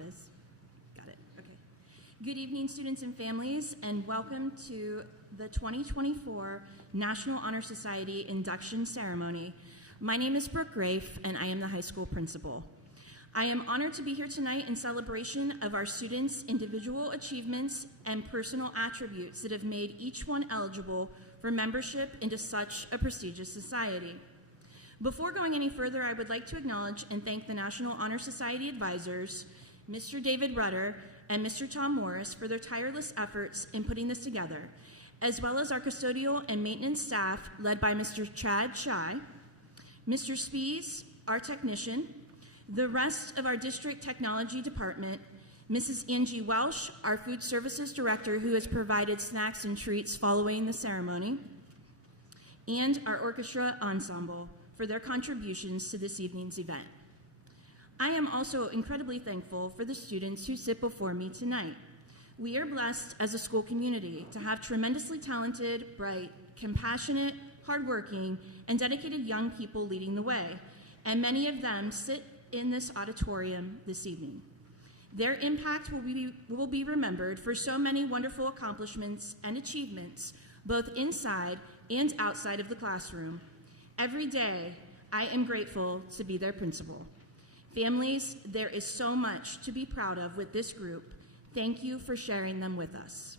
it is. Got it. Okay. Good evening, students and families, and welcome to the 2024 National Honor Society Induction Ceremony. My name is Brooke Grafe, and I am the high school principal. I am honored to be here tonight in celebration of our students' individual achievements and personal attributes that have made each one eligible for membership into such a prestigious society. Before going any further, I would like to acknowledge and thank the National Honor Society advisors, Mr. David Rudder and Mr. Tom Morris, for their tireless efforts in putting this together, as well as our custodial and maintenance staff led by Mr. Chad Shy, Mr. Spees, our technician, the rest of our district technology department, Mrs. Angie Welsh, our food services director, who has provided snacks and treats following the ceremony, and our orchestra ensemble for their contributions to this evening's event. I am also incredibly thankful for the students who sit before me tonight. We are blessed as a school community to have tremendously talented, bright, compassionate, hardworking, and dedicated young people leading the way, and many of them sit in this auditorium this evening. Their impact will be remembered for so many wonderful accomplishments and achievements, both inside and outside of the classroom. Every day, I am grateful to be their principal. Families, there is so much to be proud of with this group. Thank you for sharing them with us.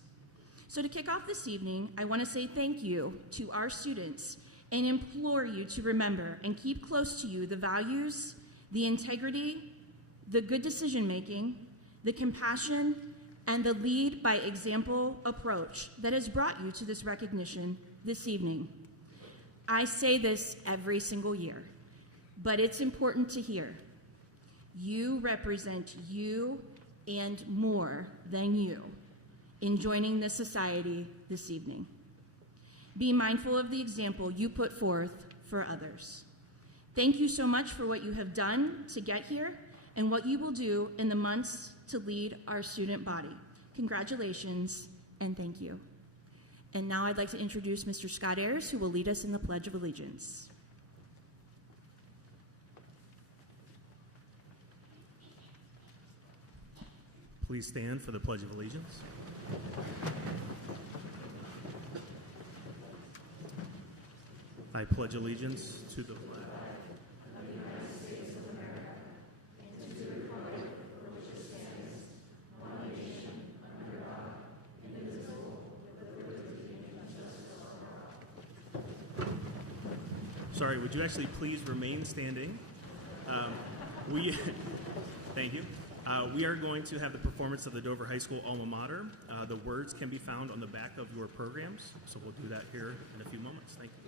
So to kick off this evening, I want to say thank you to our students and implore you to remember and keep close to you the values, the integrity, the good decision-making, the compassion, and the lead by example approach that has brought you to this recognition this evening. I say this every single year, but it's important to hear. You represent you and more than you in joining this society this evening. Be mindful of the example you put forth for others. Thank you so much for what you have done to get here and what you will do in the months to lead our student body. Congratulations and thank you. And now I'd like to introduce Mr. Scott Ayers, who will lead us in the Pledge of Allegiance. Please stand for the Pledge of Allegiance. I pledge allegiance to the flag of the United States of America and to the republic for which it stands, one nation, under God, indivisible, with liberty and justice for all. Sorry, would you actually please remain standing? Thank you. We are going to have the performance of the Dover High School alma mater. The words can be found on the back of your programs, so we'll do that here in a few moments. Thank you.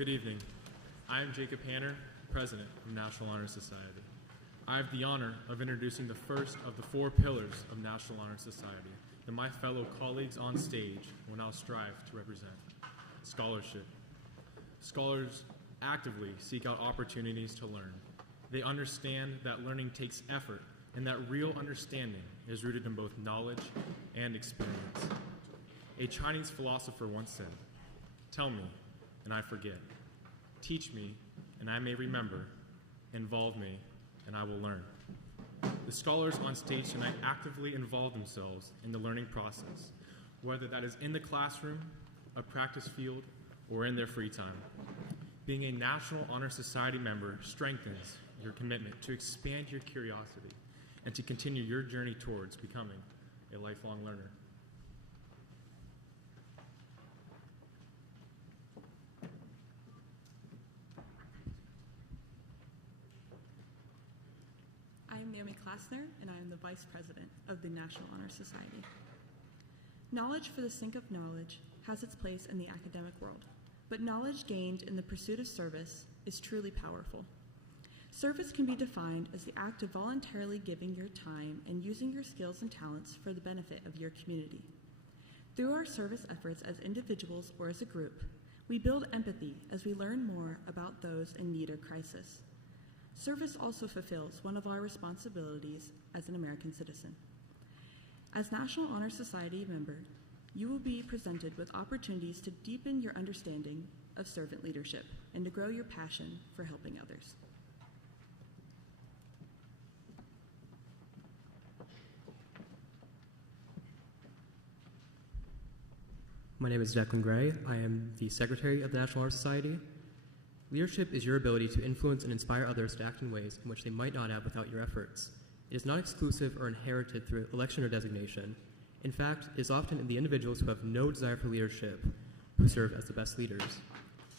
Good evening. I am Jacob Hanner, President of National Honor Society. I have the honor of introducing the first of the 4 pillars of National Honor Society that my fellow colleagues on stage will now strive to represent. scholarship. Scholars actively seek out opportunities to learn. They understand that learning takes effort and that real understanding is rooted in both knowledge and experience. A Chinese philosopher once said, "Tell me, and I forget. Teach me, and I may remember. Involve me, and I will learn." The scholars on stage tonight actively involve themselves in the learning process, whether that is in the classroom, a practice field, or in their free time. Being a National Honor Society member strengthens your commitment to expand your curiosity and to continue your journey towards becoming a lifelong learner. I am Naomi Klassner, and I am the Vice President of the National Honor Society. Knowledge for the sake of knowledge has its place in the academic world, but knowledge gained in the pursuit of service is truly powerful. Service can be defined as the act of voluntarily giving your time and using your skills and talents for the benefit of your community. Through our service efforts as individuals or as a group, we build empathy as we learn more about those in need or crisis. Service also fulfills one of our responsibilities as an American citizen. As National Honor Society member, you will be presented with opportunities to deepen your understanding of servant leadership and to grow your passion for helping others. My name is Declan Gray. I am the Secretary of the National Honor Society. Leadership is your ability to influence and inspire others to act in ways in which they might not have without your efforts. It is not exclusive or inherited through election or designation. In fact, it is often in the individuals who have no desire for leadership who serve as the best leaders.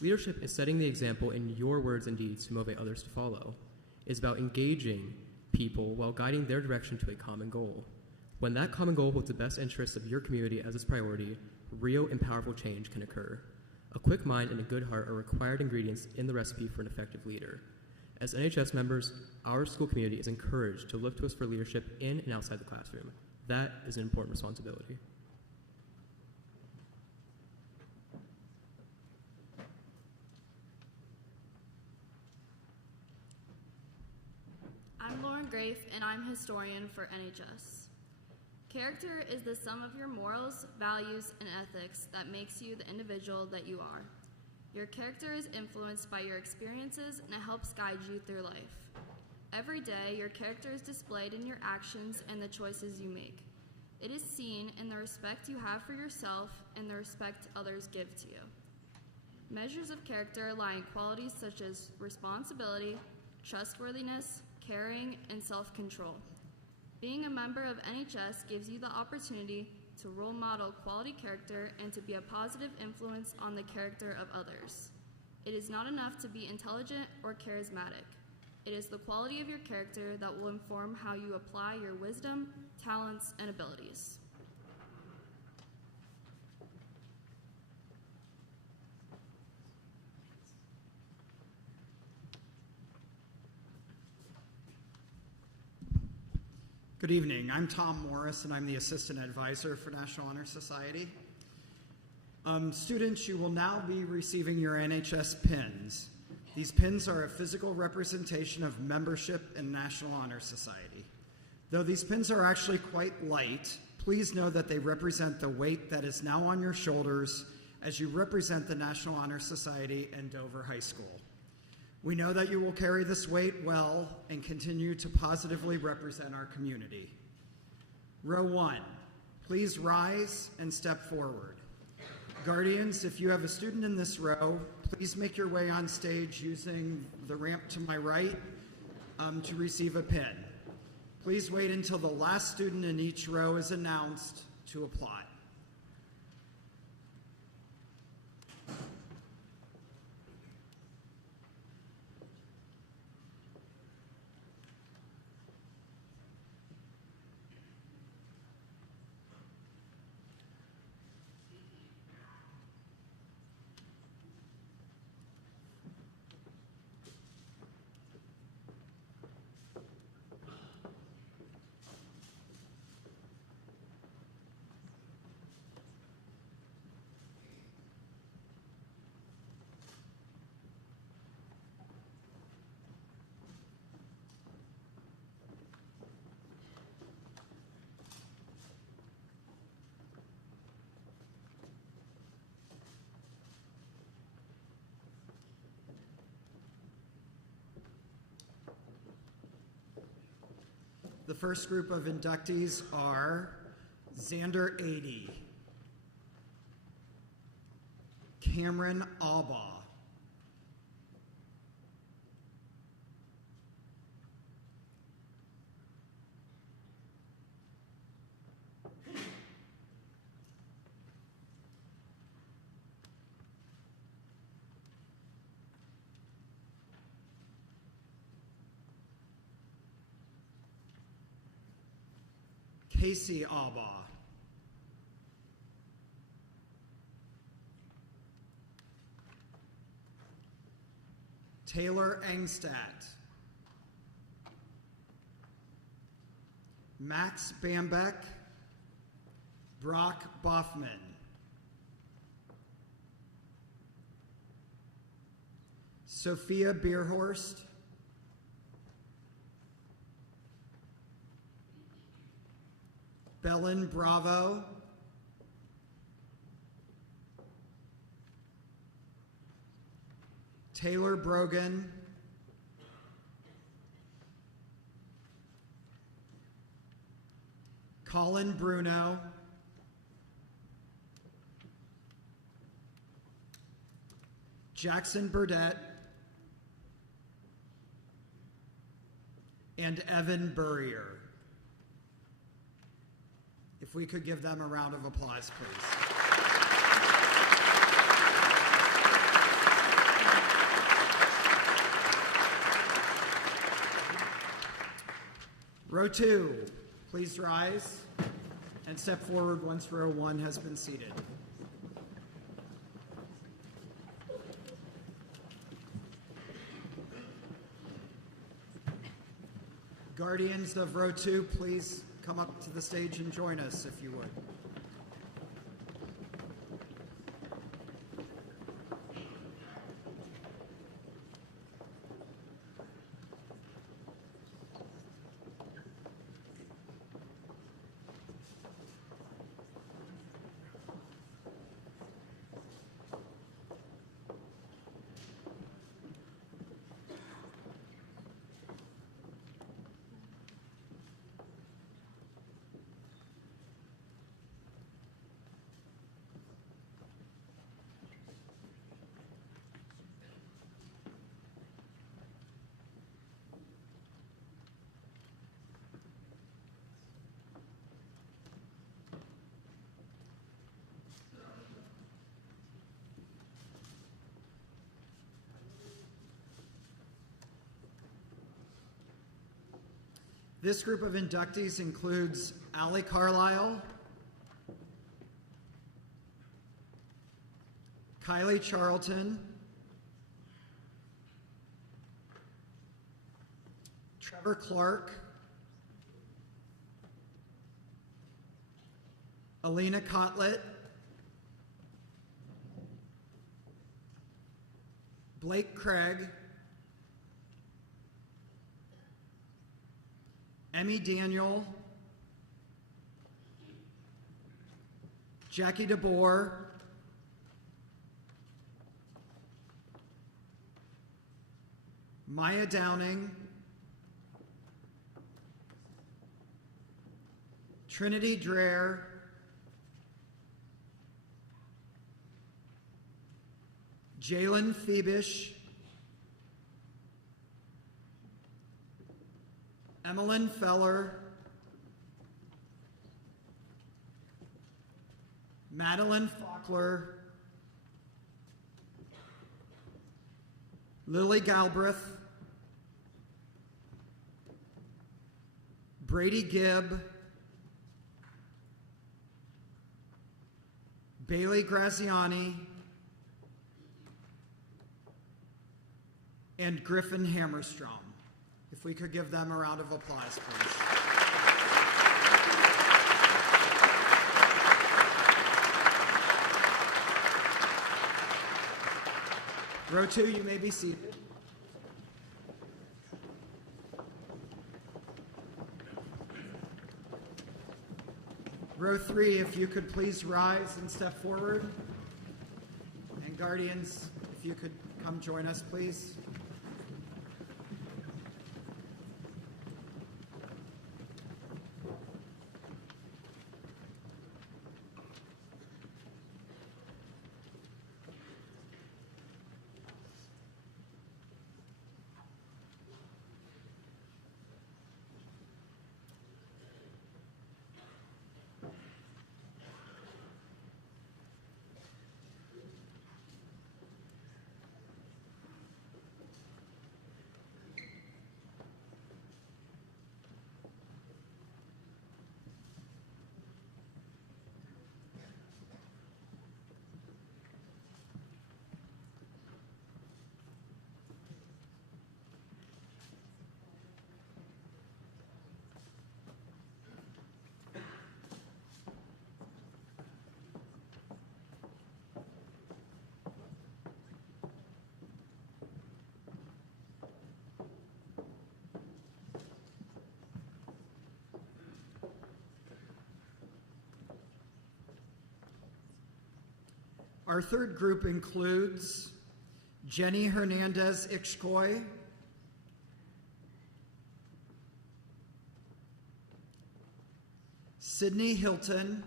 Leadership is setting the example in your words and deeds to motivate others to follow. It is about engaging people while guiding their direction to a common goal. When that common goal holds the best interests of your community as its priority, real and powerful change can occur. A quick mind and a good heart are required ingredients in the recipe for an effective leader. As NHS members, our school community is encouraged to look to us for leadership in and outside the classroom. That is an important responsibility. I'm Lauren Grafe, and I'm historian for NHS. Character is the sum of your morals, values, and ethics that makes you the individual that you are. Your character is influenced by your experiences, and it helps guide you through life. Every day, your character is displayed in your actions and the choices you make. It is seen in the respect you have for yourself and the respect others give to you. Measures of character lie in qualities such as responsibility, trustworthiness, caring, and self-control. Being a member of NHS gives you the opportunity to role model quality character and to be a positive influence on the character of others. It is not enough to be intelligent or charismatic. It is the quality of your character that will inform how you apply your wisdom, talents, and abilities. Good evening. I'm Tom Morris, and I'm the Assistant Advisor for National Honor Society. Students, you will now be receiving your NHS pins. These pins are a physical representation of membership in National Honor Society. Though these pins are actually quite light, please know that they represent the weight that is now on your shoulders as you represent the National Honor Society and Dover High School. We know that you will carry this weight well and continue to positively represent our community. Row 1, please rise and step forward. Guardians, if you have a student in this row, please make your way on stage using the ramp to my right to receive a pin. Please wait until the last student in each row is announced to apply. The first group of inductees are Xander Ady, Cameron Albaugh, Casey Albaugh, Taylor Engstadt, Max Bambeck, Brock Boffman, Sophia Bierhorst, Belen Bravo, Taylor Brogan, Colin Bruno, Jackson Burdett, and Evan Burrier. If we could give them a round of applause, please. Row 2, please rise and step forward once row 1 has been seated. Guardians of row 2, please come up to the stage and join us if you would. This group of inductees includes Allie Carlisle, Kylie Charlton, Trevor Clark, Alina Cotlett, Blake Craig, Emmy Daniel, Jackie DeBoer, Maya Downing, Trinity Dreher, Jalen Phoebish, Emmeline Feller, Madeline Faulkner, Lily Galbraith, Brady Gibb, Bailey Graziani, and Griffin Hammerstrom. If we could give them a round of applause, please. Row 2, you may be seated. Row 3, if you could please rise and step forward. And guardians, if you could come join us, please. Our third group includes Jenny Hernandez Ixcoy, Sydney Hilton,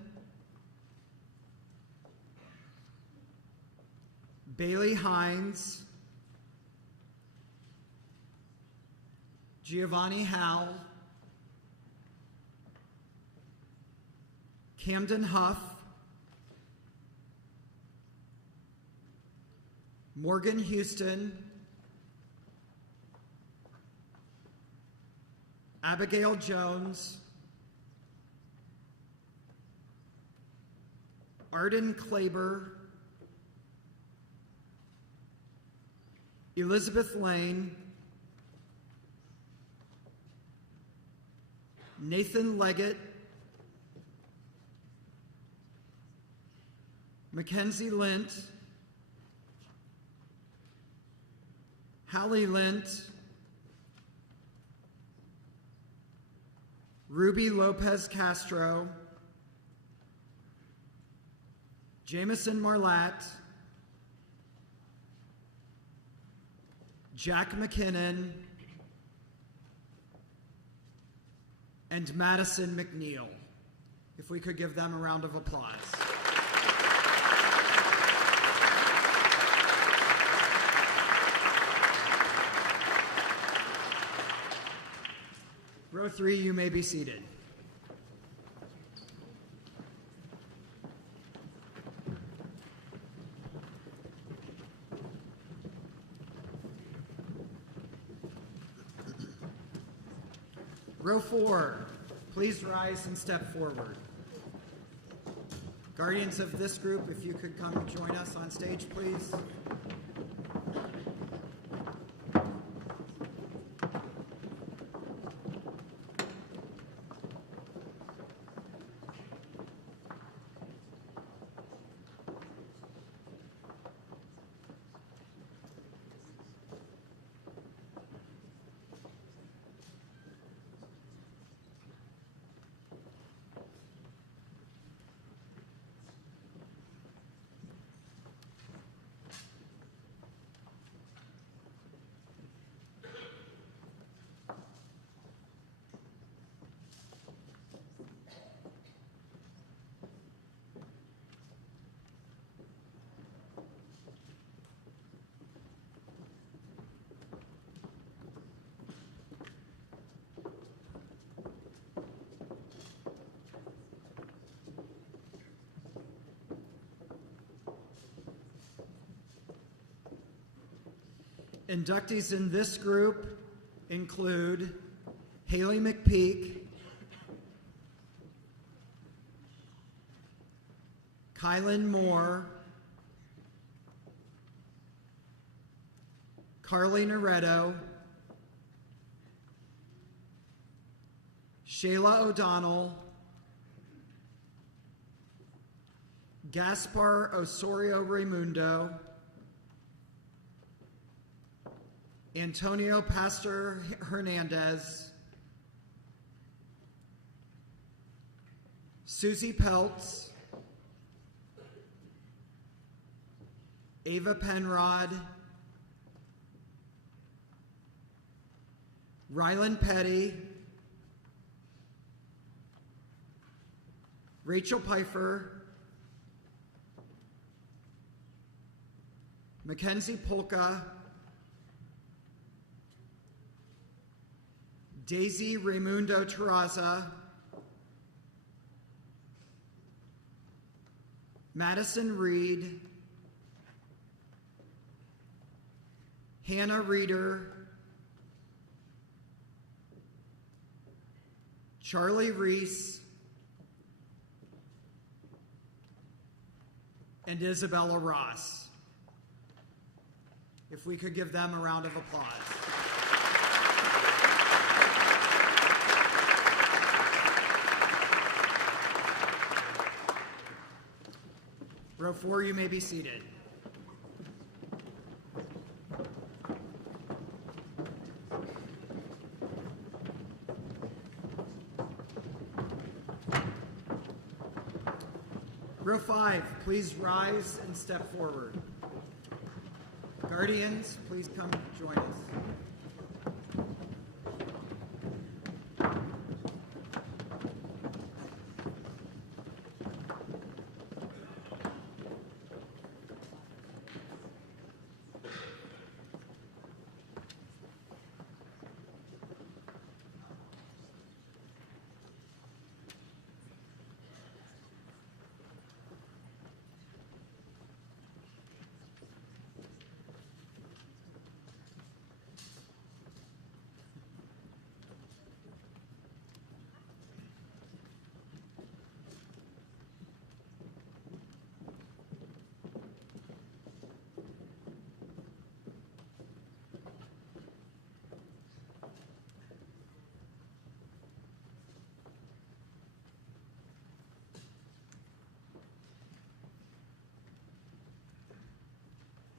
Bailey Hines, Giovanni Howell, Camden Huff, Morgan Houston, Abigail Jones, Arden Klaber, Elizabeth Lane, Nathan Leggett, Mackenzie Lint, Hallie Lint, Ruby Lopez Castro, Jameson Marlatt, Jack McKinnon, and Madison McNeil. If we could give them a round of applause. Row 3, you may be seated. Row 4, please rise and step forward. Guardians of this group, if you could come join us on stage, please. Inductees in this group include Haley McPeak, Kylan Moore, Carly Noretto, Shayla O'Donnell, Gaspar Osorio Raimundo, Antonio Pastor Hernandez, Susie Peltz, Ava Penrod, Rylan Petty, Rachel Pfeiffer, Mackenzie Polka, Daisy Raimundo Terraza, Madison Reed, Hannah Reeder, Charlie Reese, and Isabella Ross. If we could give them a round of applause. Row 4, you may be seated. Row 5, please rise and step forward. Guardians, please come join us.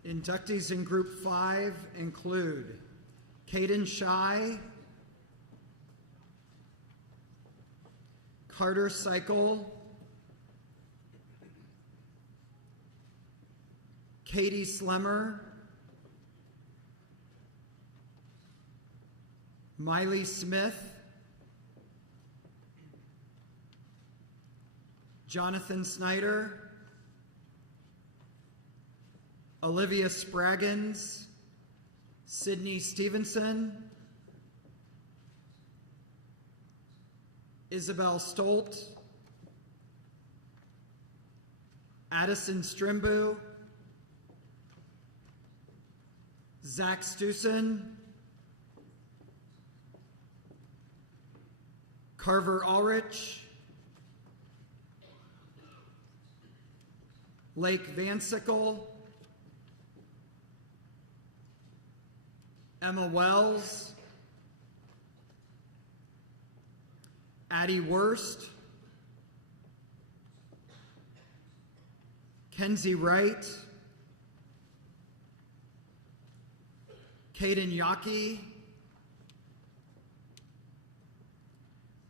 Inductees in Group 5 include Caden Shy, Carter Cycle, Katie Slemmer, Miley Smith, Jonathan Snyder, Olivia Spraggins, Sydney Stevenson, Isabel Stolt, Addison Strimbu, Zach Stusen, Carver Ulrich, Lake Van Sickle, Emma Wells, Addie Wurst, Kenzie Wright, Caden Yockey,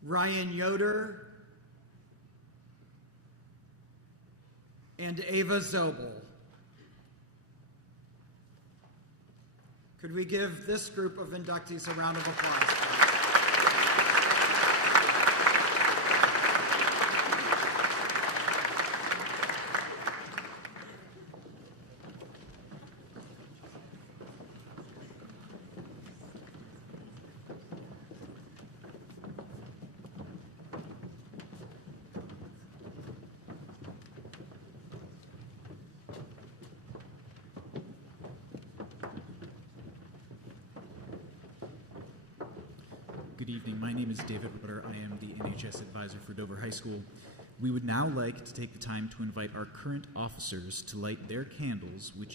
Ryan Yoder, and Ava Zobel. Could we give this group of inductees a round of applause, please? Good evening. My name is David Rutter. I am the NHS advisor for Dover High School. We would now like to take the time to invite our current officers to light their candles with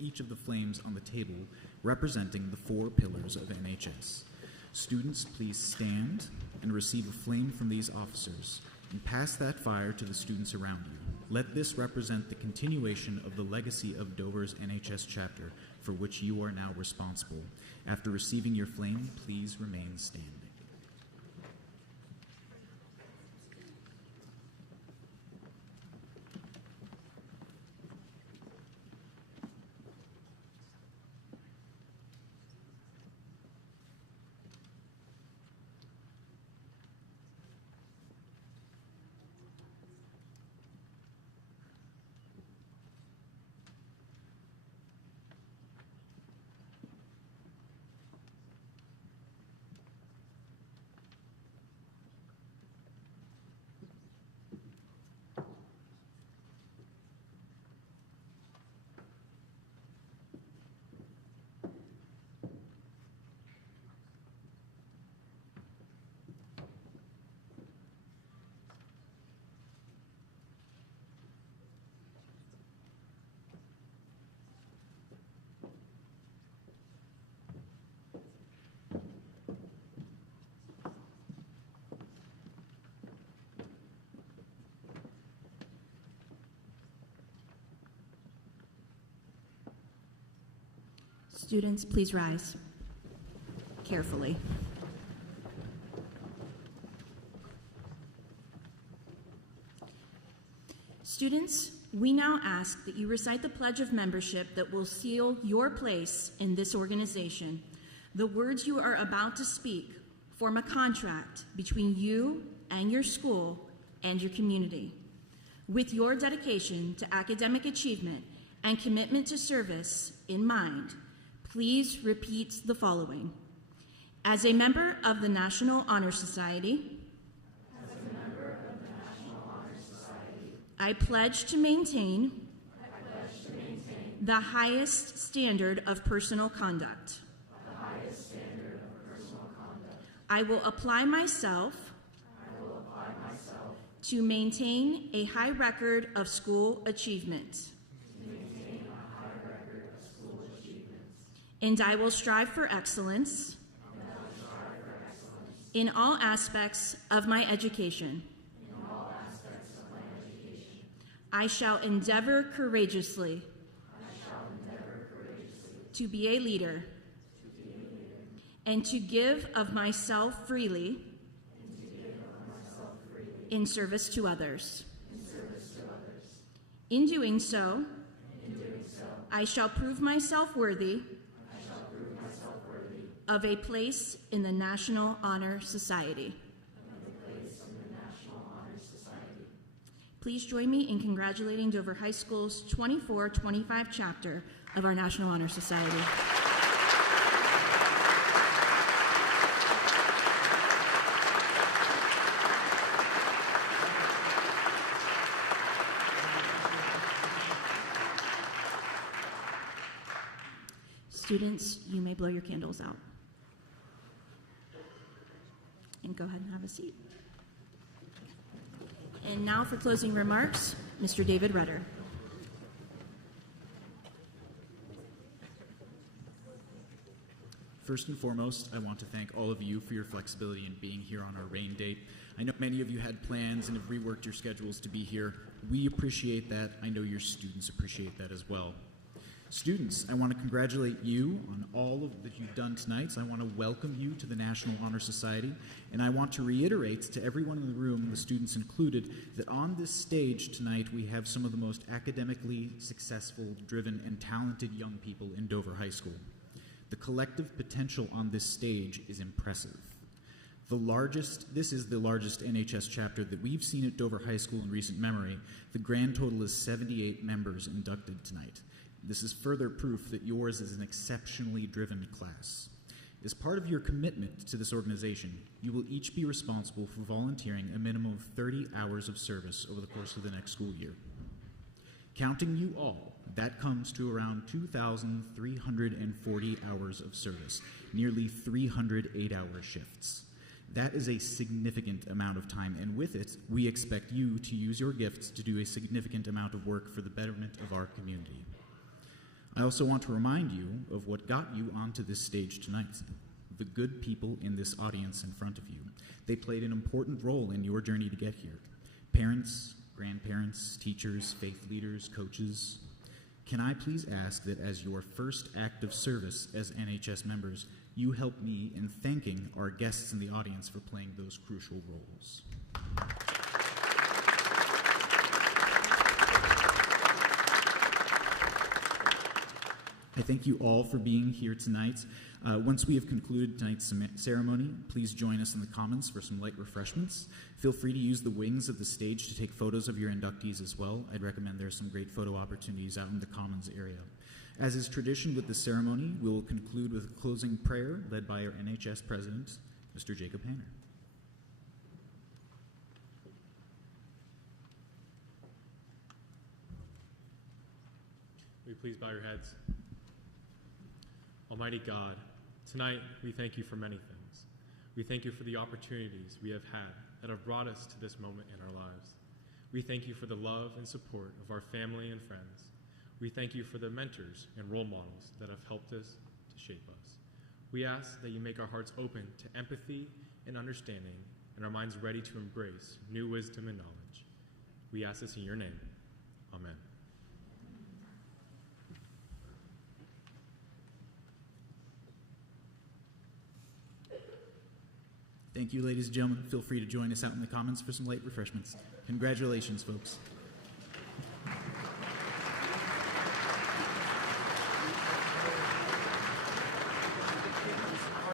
each of the flames on the table representing the 4 pillars of NHS. Students, please stand and receive a flame from these officers and pass that fire to the students around you. Let this represent the continuation of the legacy of Dover's NHS chapter, for which you are now responsible. After receiving your flame, please remain standing. Students, please rise carefully. Students, we now ask that you recite the pledge of membership that will seal your place in this organization. The words you are about to speak form a contract between you and your school and your community. With your dedication to academic achievement and commitment to service in mind, please repeat the following. As a member of the National Honor Society, I pledge to maintain the highest standard of personal conduct. I will apply myself to maintain a high record of school achievement. And I will strive for excellence in all aspects of my education. I shall endeavor courageously to be a leader and to give of myself freely in service to others. In doing so, I shall prove myself worthy of a place in the National Honor Society. Please join me in congratulating Dover High School's 24-25 chapter of our National Honor Society. Students, you may blow your candles out. And go ahead and have a seat. And now for closing remarks, Mr. David Rutter. First and foremost, I want to thank all of you for your flexibility in being here on our rain date. I know many of you had plans and have reworked your schedules to be here. We appreciate that. I know your students appreciate that as well. Students, I want to congratulate you on all of that you've done tonight. So I want to welcome you to the National Honor Society, and I want to reiterate to everyone in the room, the students included, that on this stage tonight we have some of the most academically successful, driven, and talented young people in Dover High School. The collective potential on this stage is impressive. This is the largest NHS chapter that we've seen at Dover High School in recent memory. The grand total is 78 members inducted tonight. This is further proof that yours is an exceptionally driven class. As part of your commitment to this organization, you will each be responsible for volunteering a minimum of 30 hours of service over the course of the next school year. Counting you all, that comes to around 2,340 hours of service, nearly 300 8-hour shifts. That is a significant amount of time, and with it, we expect you to use your gifts to do a significant amount of work for the betterment of our community. I also want to remind you of what got you onto this stage tonight. The good people in this audience in front of you. They played an important role in your journey to get here. Parents, grandparents, teachers, faith leaders, coaches. Can I please ask that as your first act of service as NHS members, you help me in thanking our guests in the audience for playing those crucial roles. I thank you all for being here tonight. Once we have concluded tonight's ceremony, please join us in the Commons for some light refreshments. Feel free to use the wings of the stage to take photos of your inductees as well. I'd recommend there's some great photo opportunities out in the Commons area. As is tradition with the ceremony, we will conclude with a closing prayer led by our NHS President, Mr. Jacob Hanner. Will you please bow your heads? Almighty God, tonight we thank you for many things. We thank you for the opportunities we have had that have brought us to this moment in our lives. We thank you for the love and support of our family and friends. We thank you for the mentors and role models that have helped us to shape us. We ask that you make our hearts open to empathy and understanding and our minds ready to embrace new wisdom and knowledge. We ask this in your name. Amen. Thank you, ladies and gentlemen. Feel free to join us out in the Commons for some light refreshments. Congratulations, folks.